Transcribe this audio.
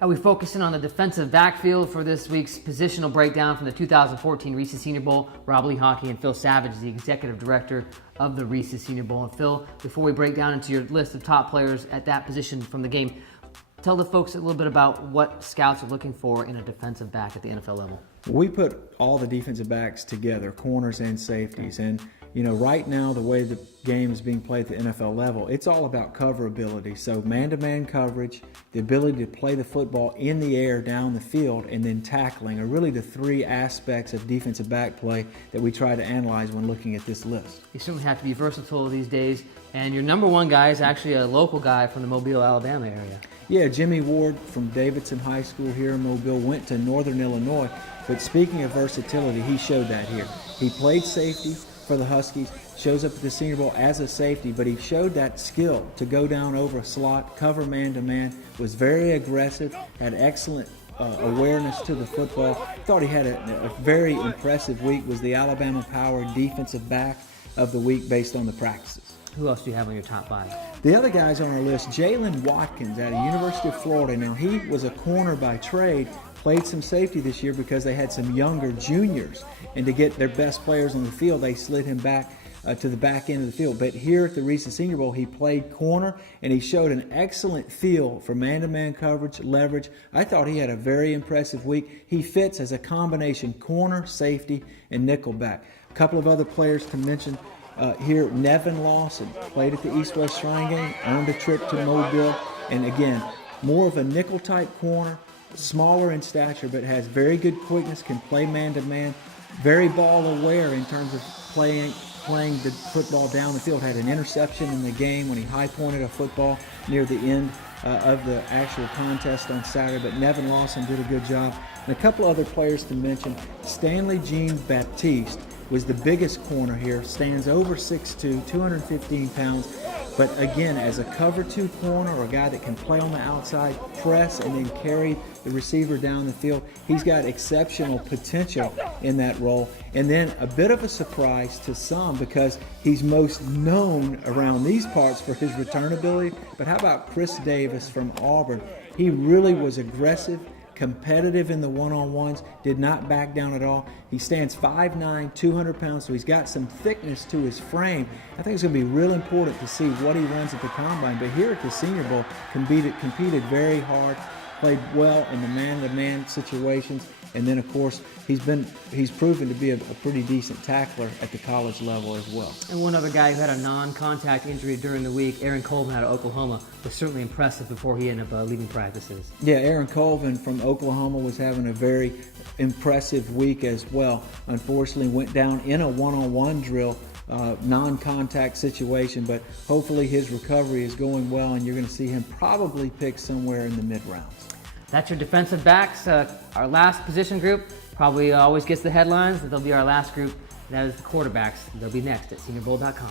And we focus in on the defensive backfield for this week's positional breakdown from the 2014 Reeses Senior Bowl. Rob Lee Hockey and Phil Savage is the executive director of the Reeses Senior Bowl. And Phil, before we break down into your list of top players at that position from the game, tell the folks a little bit about what scouts are looking for in a defensive back at the NFL level. We put all the defensive backs together, corners and safeties, and right now the way the game is being played at the NFL level, it's all about coverability. So man-to-man coverage, the ability to play the football in the air down the field, and then tackling are really the three aspects of defensive back play that we try to analyze when looking at this list. You certainly have to be versatile these days, and your number one guy is actually a local guy from the Mobile, Alabama area. Yeah, Jimmy Ward from Davidson High School here in Mobile went to Northern Illinois, but speaking of versatility, he showed that here. He played safety for the Huskies, shows up at the Senior Bowl as a safety, but he showed that skill to go down over a slot, cover man-to-man, was very aggressive, had excellent awareness to the football. Thought he had a very impressive week, was the Alabama Power defensive back of the week based on the practices. Who else do you have on your top five? The other guys on our list, Jalen Watkins out of University of Florida. Now, he was a corner by trade, played some safety this year because they had some younger juniors. And to get their best players on the field, they slid him back to the back end of the field. But here at the Reeses Senior Bowl, he played corner, and he showed an excellent feel for man-to-man coverage, leverage. I thought he had a very impressive week. He fits as a combination corner, safety, and nickel back. A couple of other players to mention. Here, Nevin Lawson played at the East-West Shrine game, earned a trip to Mobile, and again, more of a nickel-type corner, smaller in stature, but has very good quickness, can play man-to-man, very ball-aware in terms of playing the football down the field. Had an interception in the game when he high-pointed a football near the end of the actual contest on Saturday, but Nevin Lawson did a good job. And a couple other players to mention, Stanley Jean-Baptiste was the biggest corner here, stands over 6'2", 215 pounds. But again, as a cover two corner or a guy that can play on the outside, press, and then carry the receiver down the field, he's got exceptional potential in that role. And then a bit of a surprise to some because he's most known around these parts for his return ability. But how about Chris Davis from Auburn? He really was aggressive, competitive in the one-on-ones, did not back down at all. He stands 5'9", 200 pounds, so he's got some thickness to his frame. I think it's going to be real important to see what he runs at the Combine. But here at the Senior Bowl, competed very hard, played well in the man-to-man situations, and then, of course, he's proven to be a pretty decent tackler at the college level as well. And one other guy who had a non-contact injury during the week, Aaron Colvin out of Oklahoma, was certainly impressive before he ended up leaving practices. Yeah, Aaron Colvin from Oklahoma was having a very impressive week as well. Unfortunately, went down in a one-on-one drill, non-contact situation, but hopefully his recovery is going well, and you're going to see him probably pick somewhere in the mid-rounds. That's your defensive backs. Our last position group probably always gets the headlines. They'll be our last group. That is the quarterbacks. They'll be next at SeniorBowl.com.